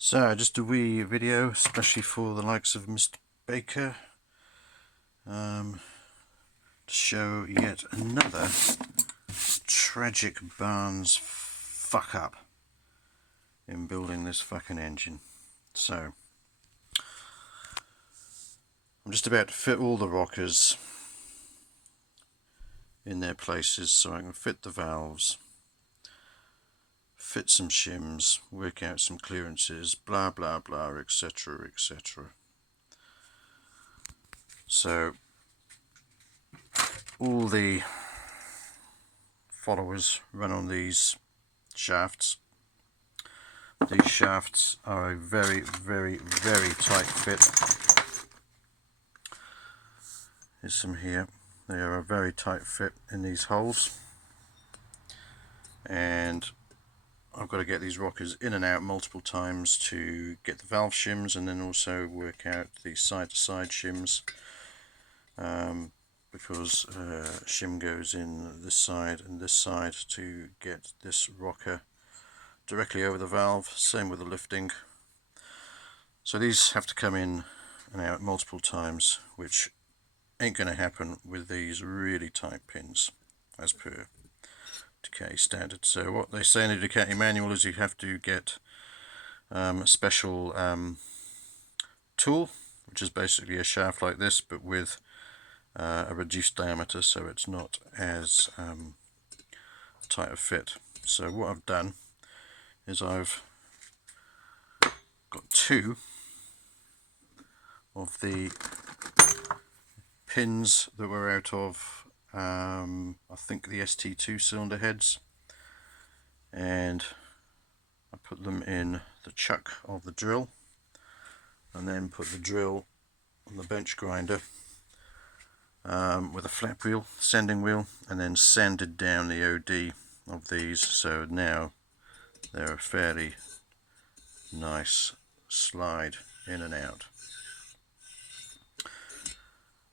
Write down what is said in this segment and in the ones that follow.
So, just a wee video, especially for the likes of Mr. Baker, to show yet another tragic Barnes fuck up in building this fucking engine. So, I'm just about to fit all the rockers in their places so I can fit the valves, fit some shims, work out some clearances, blah blah blah, etc, etc. So all the followers run on these shafts. These shafts are a very tight fit. There's some here. They are a very tight fit in these holes, and I've got to get these rockers in and out multiple times to get the valve shims, and then also work out the side to side shims, because shim goes in this side and this side to get this rocker directly over the valve. Same with the lifting. So these have to come in and out multiple times, which ain't going to happen with these really tight pins as per Ducati standard. So what they say in the Ducati manual is you have to get a special tool, which is basically a shaft like this but with a reduced diameter, so it's not as tight a fit. So what I've done is I've got two of the pins that were out of I think the ST2 cylinder heads, and I put them in the chuck of the drill, and then put the drill on the bench grinder with a flap wheel, sanding wheel, and then sanded down the OD of these, so now they're a fairly nice slide in and out.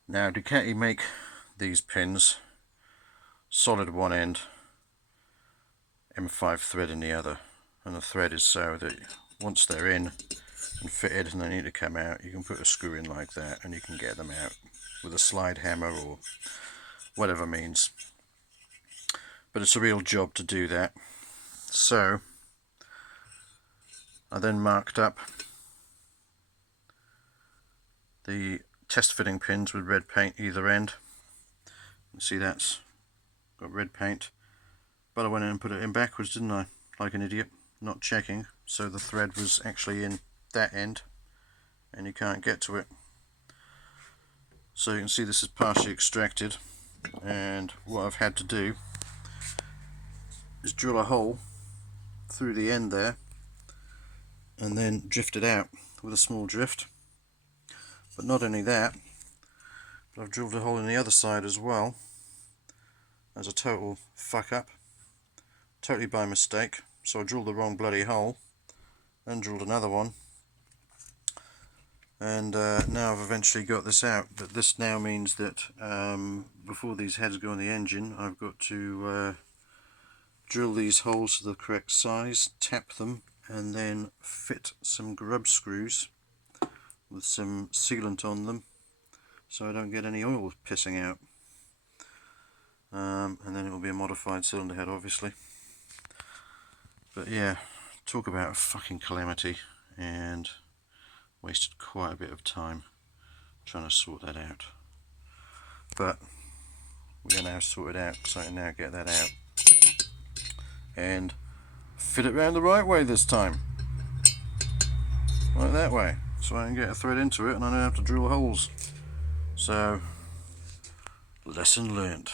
Now Ducati make these pins solid one end, M5 thread in the other, and the thread is so that once they're in and fitted and they need to come out, you can put a screw in like that and you can get them out with a slide hammer or whatever means. But it's a real job to do that. So I then marked up the test fitting pins with red paint either end. You see that's got red paint, but I went in and put it in backwards, didn't I? Like an idiot, not checking. So the thread was actually in that end and you can't get to it. So you can see this is partially extracted, and what I've had to do is drill a hole through the end there and then drift it out with a small drift. But not only that, but I've drilled a hole in the other side as well as a total fuck up, totally by mistake. So I drilled the wrong bloody hole, then drilled another one, and now I've eventually got this out. But this now means that before these heads go on the engine, I've got to drill these holes to the correct size, tap them, and then fit some grub screws with some sealant on them so I don't get any oil pissing out. And then it will be a modified cylinder head, obviously. But yeah, talk about a fucking calamity, and wasted quite a bit of time trying to sort that out. But we're now sort it out, so I can now get that out and fit it round the right way this time, like that way, so I can get a thread into it and I don't have to drill holes. So lesson learned.